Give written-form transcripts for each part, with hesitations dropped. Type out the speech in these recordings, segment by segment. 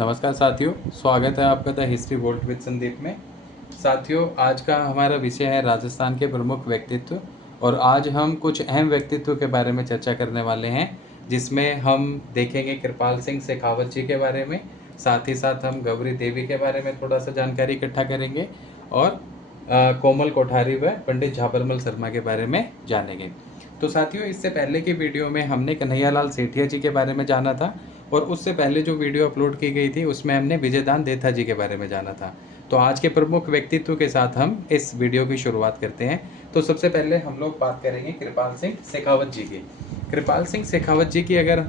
नमस्कार साथियों, स्वागत है आपका the history volt with Sandeep में। साथियों, आज का हमारा विषय है राजस्थान के प्रमुख व्यक्तित्व। और आज हम कुछ अहम व्यक्तित्व के बारे में चर्चा करने वाले हैं, जिसमें हम देखेंगे कृपाल सिंह शेखावत जी के बारे में। साथ ही साथ हम गौरी देवी के बारे में थोड़ा सा जानकारी इकट्ठा करेंगे और कोमल कोठारी व पंडित झाबरमल शर्मा के बारे में जानेंगे। तो साथियों, इससे पहले की वीडियो में हमने कन्हैयालाल सेठिया जी के बारे में जाना था, और उससे पहले जो वीडियो अपलोड की गई थी उसमें हमने विजयदान देथा जी के बारे में जाना था। तो आज के प्रमुख व्यक्तित्व के साथ हम इस वीडियो की शुरुआत करते हैं। तो सबसे पहले हम लोग बात करेंगे कृपाल सिंह शेखावत जी की। कृपाल सिंह शेखावत जी की अगर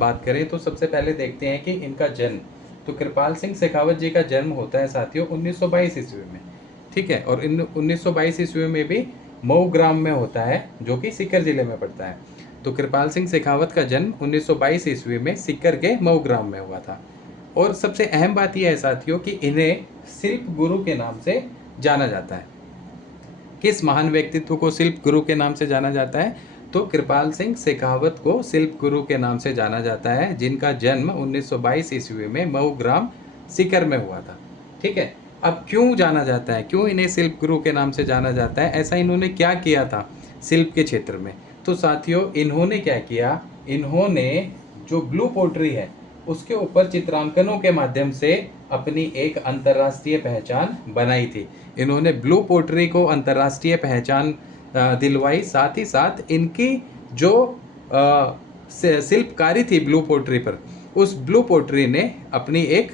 बात करें तो सबसे पहले देखते हैं कि इनका जन्म। तो कृपाल सिंह शेखावत जी का जन्म होता है साथियों 1922 ईस्वी में। ठीक है, और इन 1922 ईस्वी में भी मऊ ग्राम में होता है, जो कि सीकर जिले में पड़ता है। तो कृपाल सिंह शेखावत का जन्म 1922 ईस्वी में सीकर के मऊ ग्राम में हुआ था। और सबसे अहम बात यह है साथियों कि इन्हें शिल्प गुरु के नाम से जाना जाता है। किस महान व्यक्तित्व को शिल्प गुरु के नाम से जाना जाता है? तो कृपाल सिंह शेखावत को शिल्प गुरु के नाम से जाना जाता है, जिनका जन्म 1922 ईस्वी में मऊ ग्राम सीकर में हुआ था। ठीक है, अब क्यों जाना जाता है, क्यों इन्हें शिल्प गुरु के नाम से जाना जाता है, ऐसा इन्होंने क्या किया था शिल्प के क्षेत्र में? तो साथियों, इन्होंने क्या किया, इन्होंने जो ब्लू पोट्री है उसके ऊपर चित्रांकनों के माध्यम से अपनी एक अंतर्राष्ट्रीय पहचान बनाई थी। इन्होंने ब्लू पोट्री को अंतर्राष्ट्रीय पहचान दिलवाई। साथ ही साथ इनकी जो शिल्पकारी थी ब्लू पोट्री पर, उस ब्लू पोट्री ने अपनी एक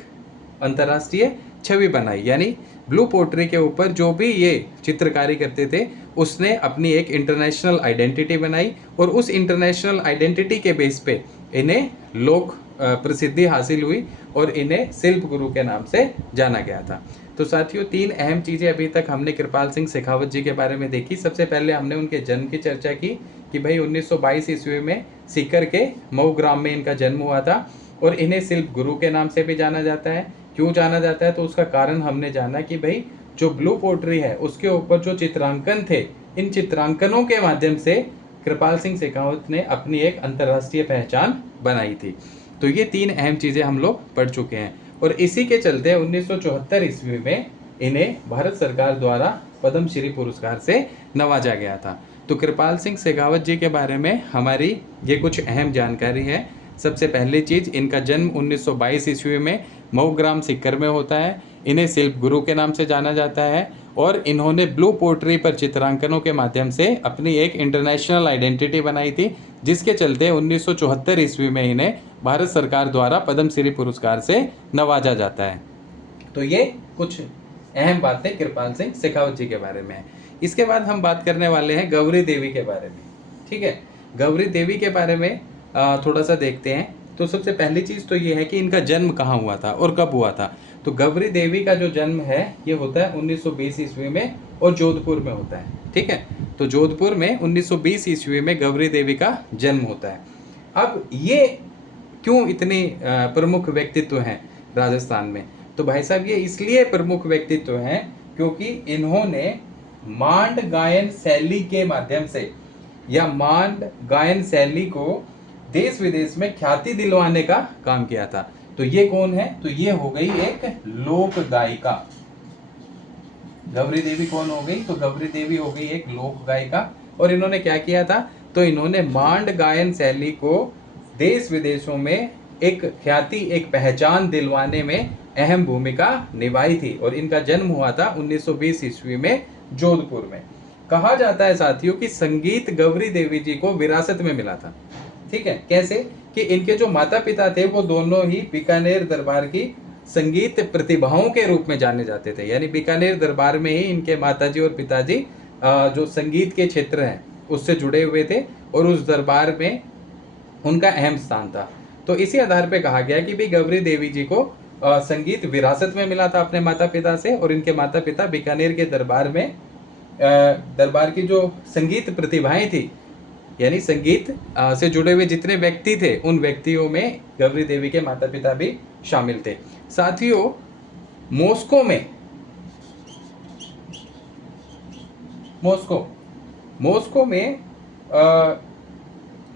अंतर्राष्ट्रीय छवि बनाई। यानी ब्लू पोट्री के ऊपर जो भी ये चित्रकारी करते थे उसने अपनी एक इंटरनेशनल आइडेंटिटी बनाई, और उस इंटरनेशनल आइडेंटिटी के बेस पे इन्हें लोक प्रसिद्धि हासिल हुई और इन्हें शिल्प गुरु के नाम से जाना गया था। तो साथियों, तीन अहम चीज़ें अभी तक हमने कृपाल सिंह शेखावत जी के बारे में देखी। सबसे पहले हमने उनके जन्म की चर्चा की कि भाई 1922 ईस्वी में सीकर के मऊ ग्राम में इनका जन्म हुआ था, और इन्हें शिल्प गुरु के नाम से भी जाना जाता है। क्यों जाना जाता है? तो उसका कारण हमने जाना कि भाई जो ब्लू पोट्री है उसके ऊपर जो चित्रांकन थे, इन चित्रांकनों के माध्यम से कृपाल सिंह शेखावत ने अपनी एक अंतर्राष्ट्रीय पहचान बनाई थी। तो ये तीन अहम चीज़ें हम लोग पढ़ चुके हैं, और इसी के चलते 1974 ईस्वी में इन्हें भारत सरकार द्वारा पद्मश्री पुरस्कार से नवाजा गया था। तो कृपाल सिंह शेखावत जी के बारे में हमारी ये कुछ अहम जानकारी है। सबसे पहली चीज़, इनका जन्म 1922 ईस्वी में मऊ ग्राम सीकर में होता है। इन्हें शिल्प गुरु के नाम से जाना जाता है, और इन्होंने ब्लू पोट्री पर चित्रांकनों के माध्यम से अपनी एक इंटरनेशनल आइडेंटिटी बनाई थी, जिसके चलते 1974 ईस्वी में इन्हें भारत सरकार द्वारा पद्मश्री पुरस्कार से नवाजा जाता है। तो ये कुछ अहम बातें कृपाल सिंह शेखावत जी के बारे में है। इसके बाद हम बात करने वाले हैं गौरी देवी के बारे में। ठीक है, गौरी देवी के बारे में थोड़ा सा देखते हैं। तो सबसे पहली चीज़ तो ये है कि इनका जन्म कहाँ हुआ था और कब हुआ था। तो गौरी देवी का जो जन्म है ये होता है 1920 ईस्वी में, और जोधपुर में होता है। ठीक है, तो जोधपुर में 1920 ईस्वी में गौरी देवी का जन्म होता है। अब ये क्यों इतने प्रमुख व्यक्तित्व हैं राजस्थान में? तो भाई साहब, ये इसलिए प्रमुख व्यक्तित्व हैं क्योंकि इन्होंने मांड गायन शैली के माध्यम से, या मांड गायन शैली को देश विदेश में ख्याति दिलवाने का काम किया था। तो ये कौन है? तो ये हो गई एक लोक गायिका। गौरी देवी कौन हो गई? तो गौरी देवी हो गई एक लोक गायिका। और इन्होंने क्या किया था? तो इन्होंने मांड गायन शैली को देश विदेशों में एक ख्याति, एक पहचान दिलवाने में अहम भूमिका निभाई थी। और इनका जन्म हुआ था 1920 ईस्वी में जोधपुर में। कहा जाता है साथियों कि संगीत गौरी देवी जी को विरासत में मिला था। ठीक है, कैसे? कि इनके जो माता पिता थे वो दोनों ही बीकानेर दरबार की संगीत प्रतिभाओं के रूप में जाने जाते थे। यानी बीकानेर दरबार में ही इनके माताजी और पिताजी जो संगीत के क्षेत्र हैं उससे जुड़े हुए थे, और उस दरबार में उनका अहम स्थान था। तो इसी आधार पे कहा गया कि भाई गौरी देवी जी को संगीत विरासत में मिला था अपने माता पिता से, और इनके माता पिता बीकानेर के दरबार में दरबार की जो संगीत प्रतिभाएं थी, यानी संगीत से जुड़े हुए जितने व्यक्ति थे उन व्यक्तियों में गौरी देवी के माता पिता भी शामिल थे। साथियों, मॉस्को में मॉस्को में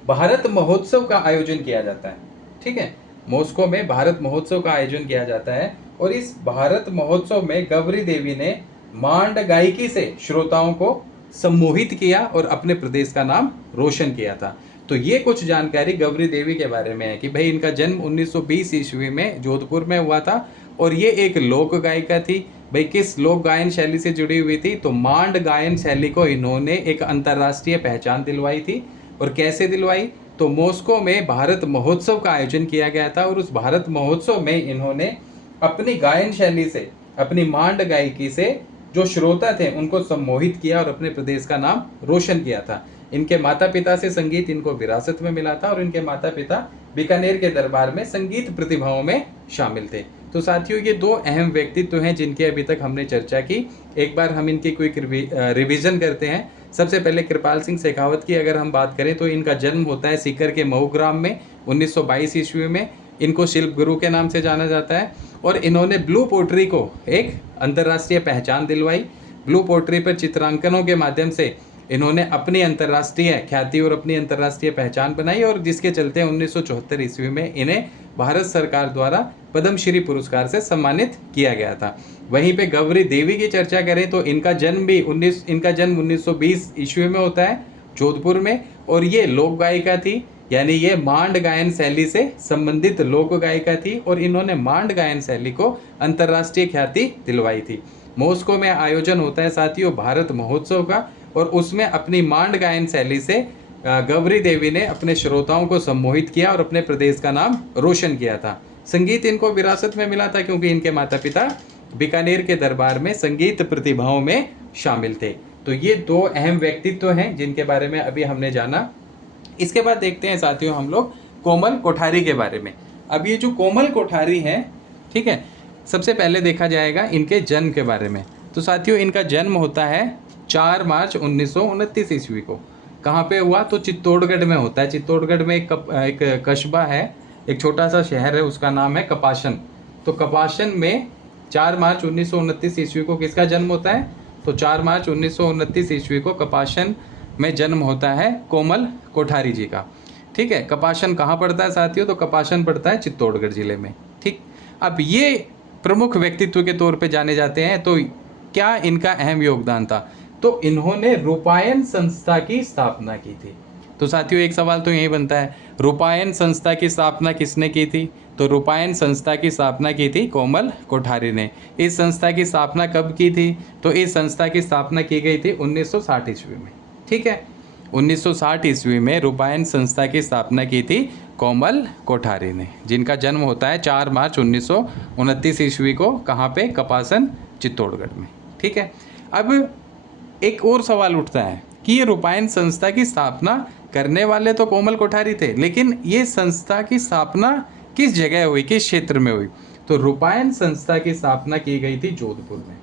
भारत महोत्सव का आयोजन किया जाता है। ठीक है, मॉस्को में भारत महोत्सव का आयोजन किया जाता है और इस भारत महोत्सव में गौरी देवी ने मांड गायकी से श्रोताओं को सम्मोहित किया और अपने प्रदेश का नाम रोशन किया था। तो ये कुछ जानकारी गौरी देवी के बारे में है कि भाई इनका जन्म 1920 ईस्वी में जोधपुर में हुआ था और ये एक लोक गायिका थी। भाई किस लोक गायन शैली से जुड़ी हुई थी, तो मांड गायन शैली को इन्होंने एक अंतर्राष्ट्रीय पहचान दिलवाई थी। और कैसे दिलवाई, तो मॉस्को में भारत महोत्सव का आयोजन किया गया था और उस भारत महोत्सव में इन्होंने अपनी गायन शैली से, अपनी मांड गायकी से जो श्रोता थे उनको सम्मोहित किया और अपने प्रदेश का नाम रोशन किया था। इनके माता पिता से संगीत इनको विरासत में मिला था और इनके माता पिता बीकानेर के दरबार में संगीत प्रतिभाओं में शामिल थे। तो साथियों, ये दो अहम व्यक्तित्व हैं जिनकी अभी तक हमने चर्चा की। एक बार हम इनकी क्विक रिवीजन करते हैं। सबसे पहले कृपाल सिंह शेखावत की अगर हम बात करें तो इनका जन्म होता है सीकर के मऊ ग्राम में 1922 ईस्वी में। इनको शिल्प गुरु के नाम से जाना जाता है और इन्होंने ब्लू पोट्री को एक अंतर्राष्ट्रीय पहचान दिलवाई। ब्लू पोट्री पर चित्रांकनों के माध्यम से इन्होंने अपनी अंतर्राष्ट्रीय ख्याति और अपनी अंतर्राष्ट्रीय पहचान बनाई और जिसके चलते 1974 ईस्वी में इन्हें भारत सरकार द्वारा पद्मश्री पुरस्कार से सम्मानित किया गया था। वहीं पे गौरी देवी की चर्चा करें तो इनका जन्म 1920 ईस्वी में होता है जोधपुर में और ये लोक गायिका थी, यानी ये मांड गायन शैली से संबंधित लोक गायिका थी और इन्होंने मांड गायन शैली को अंतर्राष्ट्रीय ख्याति दिलवाई थी। मॉस्को में आयोजन होता है साथियों भारत महोत्सव का और उसमें अपनी मांड गायन शैली से गौरी देवी ने अपने श्रोताओं को सम्मोहित किया और अपने प्रदेश का नाम रोशन किया था। संगीत इनको विरासत में मिला था क्योंकि इनके माता पिता बीकानेर के दरबार में संगीत प्रतिभाओं में शामिल थे। तो ये दो अहम व्यक्तित्व हैं जिनके बारे में अभी हमने जाना। इसके बाद देखते हैं साथियों हम लोग कोमल कोठारी के बारे में। अब ये जो कोमल कोठारी हैं, ठीक है, सबसे पहले देखा जाएगा इनके जन्म के बारे में। तो साथियों इनका जन्म होता है 4 मार्च 1929 ईस्वी को। कहाँ पे हुआ, तो चित्तौड़गढ़ में होता है। चित्तौड़गढ़ में एक कस्बा है, एक छोटा सा शहर है, उसका नाम है कपासन। तो कपासन में 4 मार्च 1929 ईस्वी को किसका जन्म होता है, तो 4 मार्च 1929 ईस्वी को कपासन में जन्म होता है कोमल कोठारी जी का। ठीक है, कपासन कहाँ पड़ता है साथियों, तो कपासन पड़ता है चित्तौड़गढ़ जिले में। ठीक, अब ये प्रमुख व्यक्तित्व के तौर पे जाने जाते हैं। तो क्या इनका अहम योगदान था, तो इन्होंने रूपायन संस्था की स्थापना की थी। तो साथियों एक सवाल तो यही बनता है, रूपायन संस्था की स्थापना किसने की थी, तो रूपायन संस्था की स्थापना की थी कोमल कोठारी ने। इस संस्था की स्थापना कब की थी, तो इस संस्था की स्थापना की गई थी 1960 ईस्वी में। ठीक है, 1960 ईस्वी में रूपायन संस्था की स्थापना की थी कोमल कोठारी ने, जिनका जन्म होता है 4 मार्च 1929 ईस्वी को। कहाँ पे, कपासन चित्तौड़गढ़ में। ठीक है, अब एक और सवाल उठता है कि ये रूपायन संस्था की स्थापना करने वाले तो कोमल कोठारी थे, लेकिन ये संस्था की स्थापना किस जगह हुई, किस क्षेत्र में हुई, तो रूपायन संस्था की स्थापना की गई थी जोधपुर में।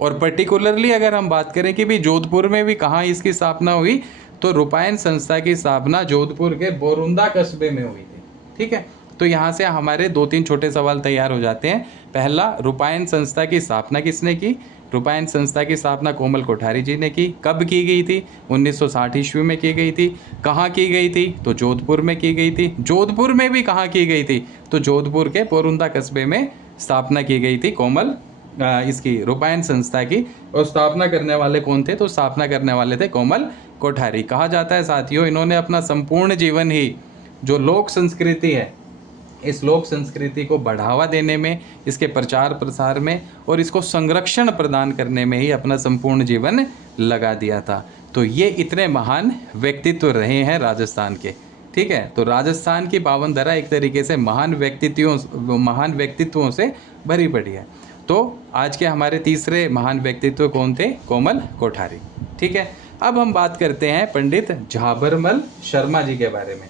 और पर्टिकुलरली अगर हम बात करें कि भी जोधपुर में भी कहाँ इसकी स्थापना हुई, तो रूपायन संस्था की स्थापना जोधपुर के बोरुंदा कस्बे में हुई थी। ठीक है, तो यहाँ से हमारे 2-3 छोटे सवाल तैयार हो जाते हैं। पहला, रूपायन संस्था की स्थापना किसने की, रूपायन संस्था की स्थापना कोमल कोठारी जी ने की। कब की गई थी, 1960 ईस्वी में की गई थी। कहाँ की गई थी, तो जोधपुर में की गई थी। जोधपुर में भी कहाँ की गई थी, तो जोधपुर के बोरुंदा कस्बे में स्थापना की गई थी कोमल इसकी रूपायन संस्था की। और स्थापना करने वाले कौन थे, तो स्थापना करने वाले थे कोमल कोठारी। कहा जाता है साथियों इन्होंने अपना संपूर्ण जीवन ही जो लोक संस्कृति है, इस लोक संस्कृति को बढ़ावा देने में, इसके प्रचार प्रसार में और इसको संरक्षण प्रदान करने में ही अपना संपूर्ण जीवन लगा दिया था। तो ये इतने महान व्यक्तित्व रहे हैं राजस्थान के। ठीक है, तो राजस्थान की पावन धरा एक तरीके से महान व्यक्तित्वों से भरी पड़ी है। तो आज के हमारे तीसरे महान व्यक्तित्व कौन थे, कोमल कोठारी। ठीक है, अब हम बात करते हैं पंडित झाबरमल शर्मा जी के बारे में।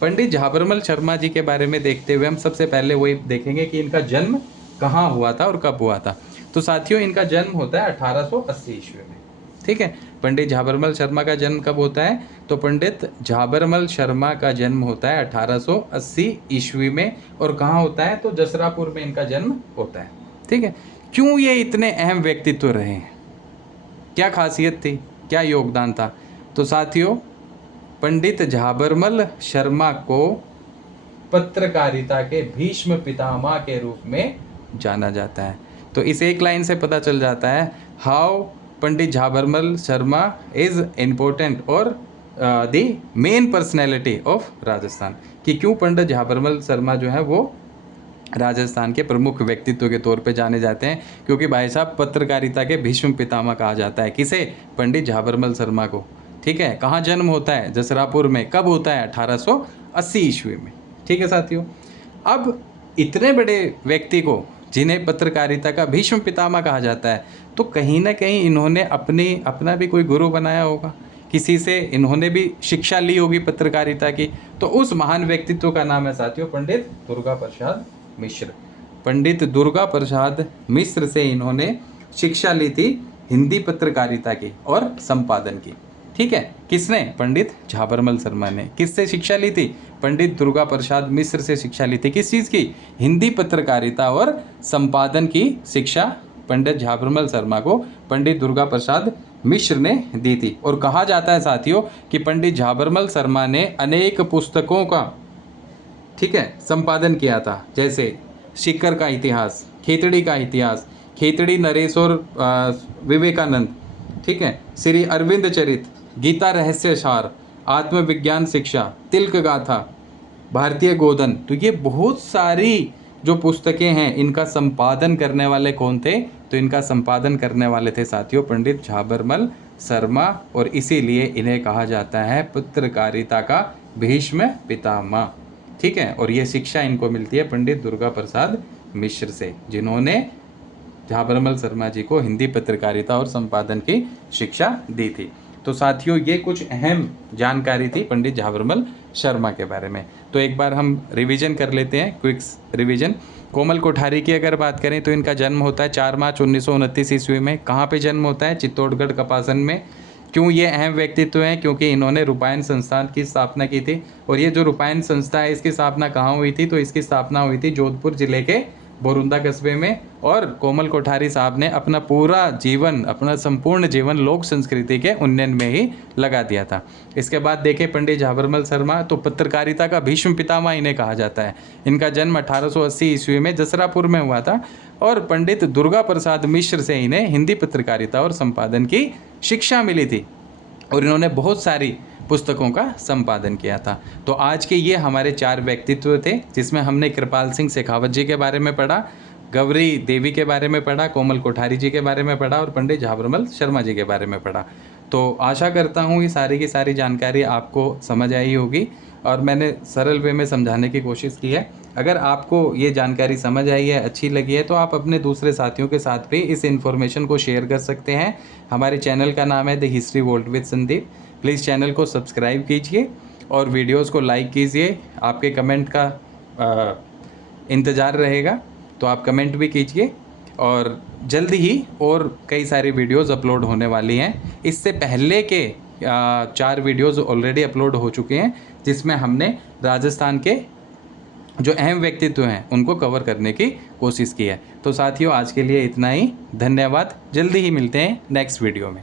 पंडित झाबरमल शर्मा जी के बारे में देखते हुए हम सबसे पहले वही देखेंगे कि इनका जन्म कहाँ हुआ था और कब हुआ था। तो साथियों इनका जन्म होता है 1880 ईस्वी में। ठीक है, पंडित झाबरमल शर्मा का जन्म कब होता है, तो पंडित झाबरमल शर्मा का जन्म होता है 1880 ईस्वी में। और कहाँ होता है, तो जसरापुर में इनका जन्म होता है। ठीक है, क्यों ये इतने अहम व्यक्तित्व रहे हैं, क्या खासियत थी, क्या योगदान था, तो साथियों पंडित झाबरमल शर्मा को पत्रकारिता के भीष्म पितामह के रूप में जाना जाता है। तो इस एक लाइन से पता चल जाता है how Pandit Jhabarmal Sharma is important और the main personality of Rajasthan, कि क्यों पंडित झाबरमल शर्मा जो है वो राजस्थान के प्रमुख व्यक्तित्व के तौर पे जाने जाते हैं, क्योंकि भाई साहब पत्रकारिता के भीष्म पितामह कहा जाता है किसे, पंडित झाबरमल शर्मा को। ठीक है, कहाँ जन्म होता है, जसरापुर में। कब होता है, 1880 ईस्वी में। ठीक है साथियों, अब इतने बड़े व्यक्ति को जिन्हें पत्रकारिता का भीष्म पितामह कहा जाता है, तो कहीं ना कहीं इन्होंने अपना भी कोई गुरु बनाया होगा, किसी से इन्होंने भी शिक्षा ली होगी पत्रकारिता की। तो उस महान व्यक्तित्व का नाम है साथियों पंडित दुर्गा प्रसाद मिश्र। पंडित दुर्गा प्रसाद मिश्र से इन्होंने शिक्षा ली थी हिंदी पत्रकारिता की और संपादन की। ठीक है, किसने, पंडित झाबरमल शर्मा ने। किससे शिक्षा ली थी, पंडित दुर्गा प्रसाद मिश्र से शिक्षा ली थी। किस चीज़ की, हिंदी पत्रकारिता और संपादन की शिक्षा पंडित झाबरमल शर्मा को पंडित दुर्गा प्रसाद मिश्र ने दी थी। और कहा जाता है साथियों कि पंडित झाबरमल शर्मा ने अनेक पुस्तकों का, ठीक है, संपादन किया था, जैसे सीकर का इतिहास, खेतड़ी का इतिहास, खेतड़ी नरेश और विवेकानंद, ठीक है, श्री अरविंद चरित, गीता रहस्य सार, आत्मविज्ञान शिक्षा, तिलक गाथा, भारतीय गोधन। तो ये बहुत सारी जो पुस्तकें हैं इनका संपादन करने वाले कौन थे, तो इनका संपादन करने वाले थे साथियों पंडित झाबरमल शर्मा, और इसीलिए इन्हें कहा जाता है पत्रकारिता का भीष्म पितामह। ठीक है, और ये शिक्षा इनको मिलती है पंडित दुर्गा प्रसाद मिश्र से, जिन्होंने झाबरमल शर्मा जी को हिंदी पत्रकारिता और संपादन की शिक्षा दी थी। तो साथियों ये कुछ अहम जानकारी थी पंडित झाबरमल शर्मा के बारे में। तो एक बार हम रिवीजन कर लेते हैं, क्विक्स रिवीजन। कोमल कोठारी की अगर बात करें तो इनका जन्म होता है 4 मार्च 1929 ईस्वी में। कहाँ पे जन्म होता है, चित्तौड़गढ़ कपासन में। क्यों ये अहम व्यक्तित्व हैं, क्योंकि इन्होंने रूपायन संस्थान की स्थापना की थी। और ये जो रूपायन संस्था है इसकी स्थापना कहाँ हुई थी, तो इसकी स्थापना हुई थी जोधपुर जिले के बोरुंदा कस्बे में। और कोमल कोठारी साहब ने अपना पूरा जीवन, अपना संपूर्ण जीवन लोक संस्कृति के उन्नयन में ही लगा दिया था। इसके बाद देखें पंडित झाबरमल शर्मा, तो पत्रकारिता का भीष्म पितामह इन्हें कहा जाता है। इनका जन्म 1880 ईस्वी में जसरापुर में हुआ था, और पंडित दुर्गा प्रसाद मिश्र से इन्हें हिंदी पत्रकारिता और संपादन की शिक्षा मिली थी, और इन्होंने बहुत सारी पुस्तकों का संपादन किया था। तो आज के ये हमारे 4 व्यक्तित्व थे, जिसमें हमने कृपाल सिंह शेखावत जी के बारे में पढ़ा, गौरी देवी के बारे में पढ़ा, कोमल कोठारी जी के बारे में पढ़ा, और पंडित झाबरमल शर्मा जी के बारे में पढ़ा। तो आशा करता हूँ ये सारी की सारी जानकारी आपको समझ आई होगी, और मैंने सरल वे में समझाने की कोशिश की है। अगर आपको ये जानकारी समझ आई है, अच्छी लगी है, तो आप अपने दूसरे साथियों के साथ भी इस इन्फॉर्मेशन को शेयर कर सकते हैं। हमारे चैनल का नाम है the history world with Sandeep. Please channel को सब्सक्राइब कीजिए और वीडियोस को लाइक कीजिए। आपके कमेंट का इंतज़ार रहेगा, तो आप कमेंट भी कीजिए। और जल्द ही और कई सारी वीडियोस अपलोड होने वाली हैं। इससे पहले के 4 वीडियोस ऑलरेडी अपलोड हो चुके हैं, जिसमें हमने राजस्थान के जो अहम व्यक्तित्व हैं उनको कवर करने की कोशिश की है। तो साथियों आज के लिए इतना ही, धन्यवाद। जल्दी ही मिलते हैं नेक्स्ट वीडियो में।